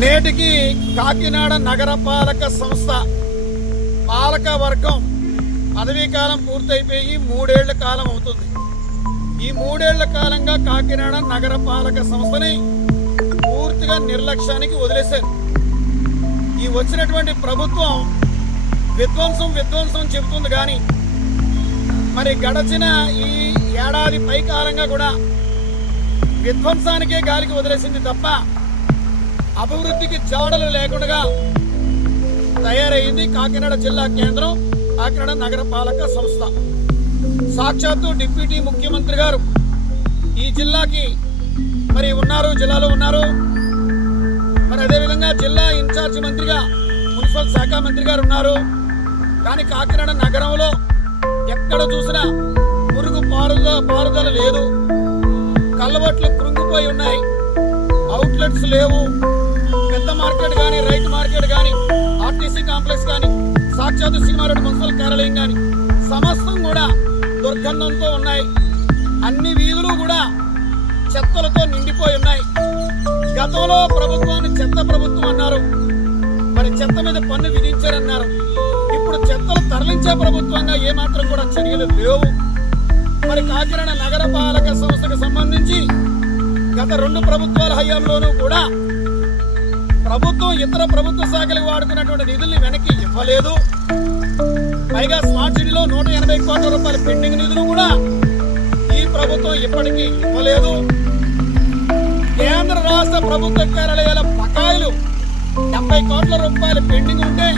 నేటికి కాకినాడ నగరపాలక సంస్థ పాలక వర్గం పదవీ కాలం పూర్తయిపోయి 3 ఏళ్ల కాలం అవుతుంది. ఈ 3 ఏళ్ల కాలంగా కాకినాడ నగరపాలక సంస్థని పూర్తిగా నిర్లక్ష్యానికి వదిలేశారు. ఈ వచ్చినటువంటి ప్రభుత్వం విధ్వంసం చెబుతుంది కానీ మరి గడచిన ఈ ఏడాది పై కాలంగా కూడా విధ్వంసానికే గాలికి వదిలేసింది తప్ప అభివృద్ధికి జాడలు లేకుండా తయారైంది కాకినాడ జిల్లా కేంద్రం కాకినాడ నగరపాలక సంస్థ. సాక్షాత్తు డిప్యూటీ ముఖ్యమంత్రి గారు ఈ జిల్లాకి మరి ఉన్నారు, జిల్లాలో ఉన్నారు. మరి అదేవిధంగా జిల్లా ఇన్ఛార్జి మంత్రిగా మున్సిపల్ శాఖ మంత్రి గారు ఉన్నారు. కానీ కాకినాడ నగరంలో ఎక్కడ చూసినా మురుగు పారుదల లేదు, కళ్ళబట్లు కృంగిపోయి ఉన్నాయి, అవుట్లెట్స్ లేవు. పెద్ద మార్కెట్ కానీ, రైతు మార్కెట్ కానీ, ఆర్టీసీ కాంప్లెక్స్ కానీ, సాక్షాత్ సింహారెడ్డి మున్సిపల్ కార్యాలయం కానీ సమస్తం కూడా దుర్గంధంతో ఉన్నాయి. అన్ని వీధులు కూడా చెత్తలతో నిండిపోయి ఉన్నాయి. గతంలో ప్రభుత్వాన్ని చెత్త ప్రభుత్వం అన్నారు, మరి చెత్త మీద పన్ను విధించారన్నారు. ఇప్పుడు చెత్తలు తరలించే ప్రభుత్వంగా ఏమాత్రం కూడా చర్యలు లేవు. మరి కాకినాడ నగరపాలక సంస్థకు సంబంధించి గత 2 ప్రభుత్వాల హయాంలోనూ కూడా ప్రభుత్వం ఇతర ప్రభుత్వ శాఖలకు వాడుకున్నటువంటి నిధుల్ని వెనక్కి ఇవ్వలేదు. పైగా స్మార్ట్ సిటీలో 180 కోట్ల రూపాయల పెండింగ్ నిధులు కూడా ఈ ప్రభుత్వం ఇప్పటికీ ఇవ్వలేదు. కేంద్ర రాష్ట్ర ప్రభుత్వ కార్యాలయాల బకాయిలు 70 కోట్ల రూపాయల పెండింగ్ ఉంటే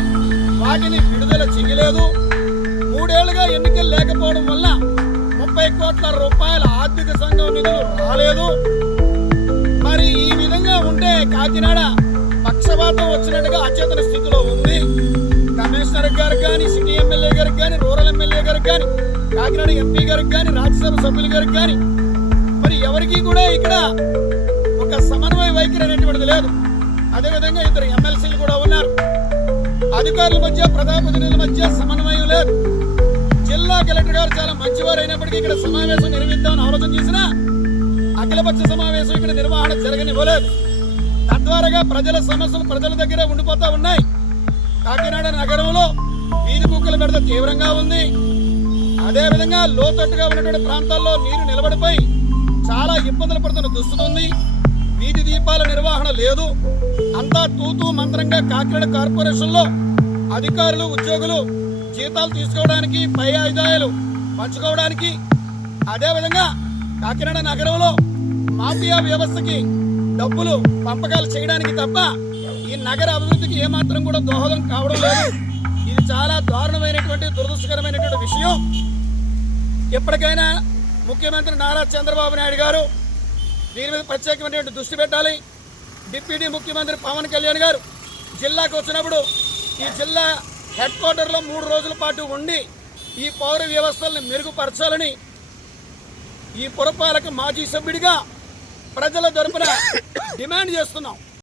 వాటిని విడుదల చేయలేదు. 3 ఏళ్లుగా ఎన్నికలు లేకపోవడం వల్ల 30 కోట్ల రూపాయల ఆర్థిక సంఘం నిధులు రాలేదు. మరి ఈ విధంగా ఉంటే కాకినాడ పక్షపాతం వచ్చినట్టుగా అచేతన స్థితిలో ఉంది. కమిషనర్ గారికి కానీ, సిటీ ఎమ్మెల్యే గారికి కానీ, రూరల్ ఎమ్మెల్యే గారికి కానీ, కాకినాడ ఎంపీ గారికి కానీ, రాజ్యసభ సభ్యుల గారికి కానీ మరి ఎవరికి కూడా ఇక్కడ ఒక సమన్వయ వైఖరి అనేటువంటిది లేదు. అదేవిధంగా 2 ఎమ్మెల్సీలు కూడా ఉన్నారు. అధికారుల మధ్య, ప్రజాప్రతినిధుల మధ్య సమన్వయం లేదు. జిల్లా కలెక్టర్ గారు చాలా మంచివారు అయినప్పటికీ ఇక్కడ సమావేశం నిర్వహిద్దామని ఆలోచన చేసినా అఖిలపక్ష సమావేశం ఇక్కడ నిర్వహణ జరగనివ్వలేదు. తద్వారాగా ప్రజల సమస్యలు ప్రజల దగ్గరే ఉండిపోతా ఉన్నాయి. కాకినాడ నగరంలో వీధి కుక్కల బెడద తీవ్రంగా ఉంది. అదేవిధంగా లోతట్టుగా ఉన్నటువంటి ప్రాంతాల్లో నీరు నిలబడిపోయి చాలా ఇబ్బందులు పడుతున్న దుస్థితి ఉంది. వీధి దీపాల నిర్వహణ లేదు. అంతా తూతూ మంత్రంగా కాకినాడ కార్పొరేషన్లో అధికారులు, ఉద్యోగులు జీతాలు తీసుకోవడానికి, పై ఆదాయాలు పంచుకోవడానికి, అదేవిధంగా కాకినాడ నగరంలో మాఫియా వ్యవస్థకి డబ్బులు పంపకాలు చేయడానికి తప్ప ఈ నగర అభివృద్ధికి ఏమాత్రం కూడా దోహదం కావడం లేదు. ఇది చాలా దారుణమైనటువంటి, దురదృష్టకరమైనటువంటి విషయం. ఎప్పటికైనా ముఖ్యమంత్రి నారా చంద్రబాబు నాయుడు గారు దీని మీద ప్రత్యేకమైనటువంటి దృష్టి పెట్టాలి. డిప్యూటీ ముఖ్యమంత్రి పవన్ కళ్యాణ్ గారు జిల్లాకు వచ్చినప్పుడు ఈ జిల్లా హెడ్ క్వార్టర్లో 3 రోజుల పాటు ఉండి ఈ పౌర వ్యవస్థలను మెరుగుపరచాలని ఈ పురపాలక మాజీ సభ్యుడిగా ప్రజల తరపున డిమాండ్ చేస్తున్నాం.